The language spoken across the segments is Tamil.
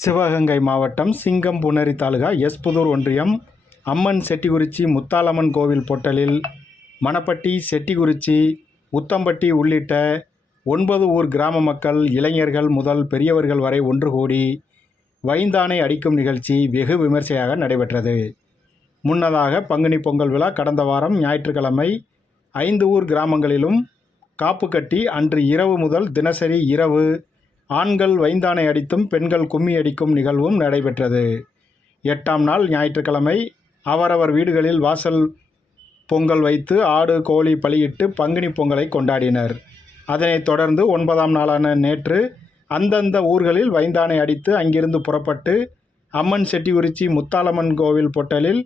சிவகங்கை மாவட்டம் சிங்கம்புணரி தாலுகா எஸ்புதூர் ஒன்றியம் அம்மன் செட்டிக்குறிச்சி முத்தாலம்மன் கோவில் பொட்டலில் மணப்பட்டி, செட்டிக்குறிச்சி, உத்தம்பட்டி உள்ளிட்ட 9 ஊர் கிராம மக்கள், இளைஞர்கள் முதல் பெரியவர்கள் வரை ஒன்று கூடி வைந்தானை அடிக்கும் நிகழ்ச்சி வெகு விமர்சையாக நடைபெற்றது. முன்னதாக பங்குனி பொங்கல் விழா கடந்த வாரம் ஞாயிற்றுக்கிழமை 5 ஊர் கிராமங்களிலும் காப்பு கட்டி அன்று இரவு முதல் தினசரி இரவு ஆண்கள் வைந்தானை அடித்தும் பெண்கள் கும்மி அடிக்கும் நிகழ்வும் நடைபெற்றது. 8ஆம் நாள் ஞாயிற்றுக்கிழமை அவரவர் வீடுகளில் வாசல் பொங்கல் வைத்து ஆடு, கோழி பலியிட்டு பங்குனி பொங்கலை கொண்டாடினர். அதனைத் தொடர்ந்து 9ஆம் நாளான நேற்று அந்தந்த ஊர்களில் வைந்தானை அடித்து அங்கிருந்து புறப்பட்டு அம்மன் செட்டிக்குறிச்சி முத்தாலம்மன் கோவில் பொட்டலில்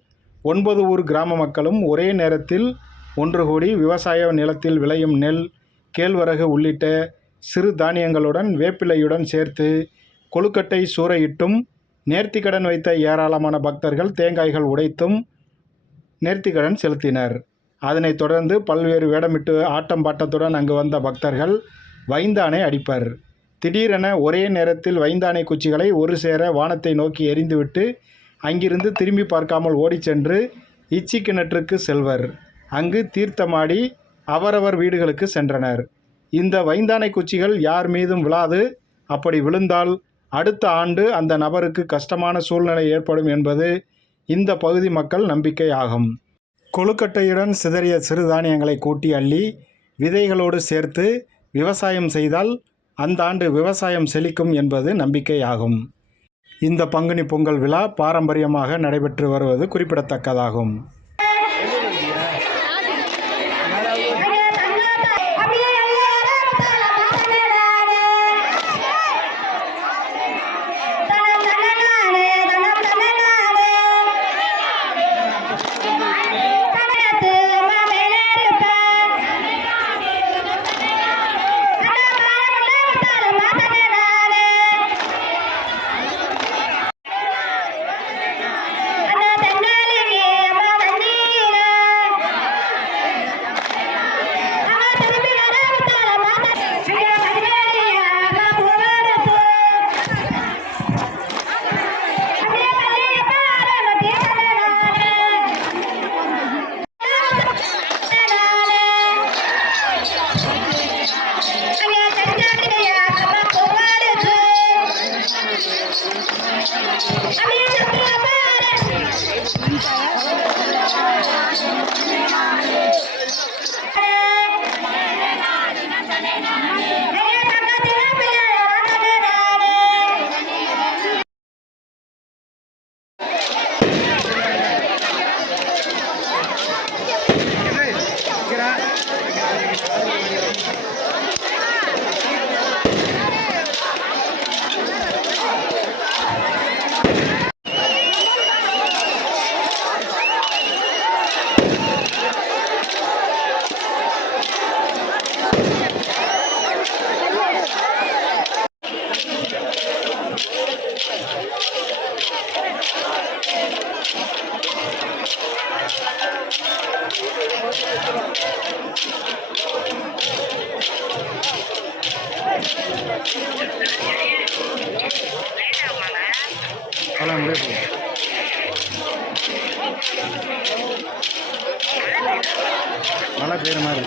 9 ஊர் கிராம மக்களும் ஒரே நேரத்தில் ஒன்று கூடி விவசாய நிலத்தில் விளையும் நெல், கேழ்வரகு உள்ளிட்ட சிறு தானியங்களுடன் வேப்பிலையுடன் சேர்த்து கொழுக்கட்டை சூறையிட்டும் நேர்த்திக்கடன் வைத்த ஏராளமான பக்தர்கள் தேங்காய்கள் உடைத்தும் நேர்த்திக்கடன் செலுத்தினர். அதனைத் தொடர்ந்து பல்வேறு வேடமிட்டு ஆட்டம் பாட்டத்துடன் அங்கு வந்த பக்தர்கள் வைந்தானை அடிப்பர். திடீரென ஒரே நேரத்தில் வைந்தானை குச்சிகளை ஒரு சேர வானத்தை நோக்கி எறிந்துவிட்டு அங்கிருந்து திரும்பி பார்க்காமல் ஓடிச் சென்று இச்சி கிணற்றுக்கு செல்வர். அங்கு தீர்த்தமாடி அவரவர் வீடுகளுக்கு சென்றனர். இந்த வைந்தானை குச்சிகள் யார் மீதும் விழாது, அப்படி விழுந்தால் அடுத்த ஆண்டு அந்த நபருக்கு கஷ்டமான சூழ்நிலை ஏற்படும் என்பது இந்த பகுதி மக்கள் நம்பிக்கை ஆகும். கொழுக்கட்டையுடன் சிதறிய சிறுதானியங்களை கூட்டி அள்ளி விதைகளோடு சேர்த்து விவசாயம் செய்தால் அந்த ஆண்டு விவசாயம் செழிக்கும் என்பது நம்பிக்கை ஆகும். இந்த பங்குனி பொங்கல் விழா பாரம்பரியமாக நடைபெற்று வருவது குறிப்பிடத்தக்கதாகும். மழை பெய்யுற மாதிரி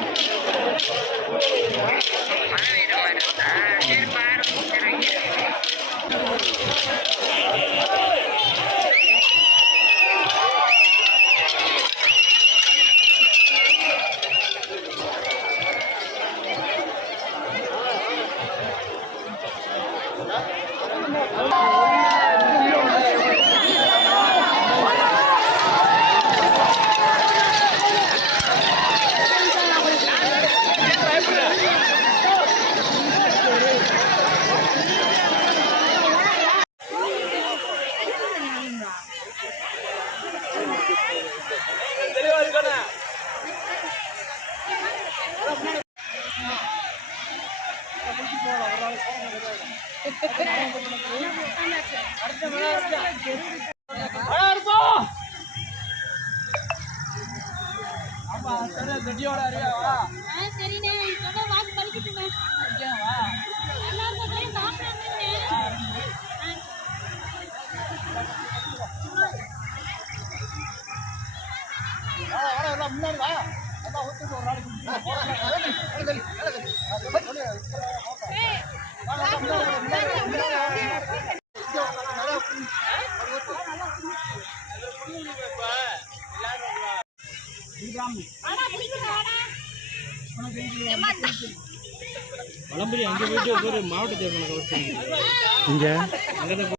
பழம்புரி அங்கே போயிட்டு ஒரு மாவட்ட தேர்தல் இங்கே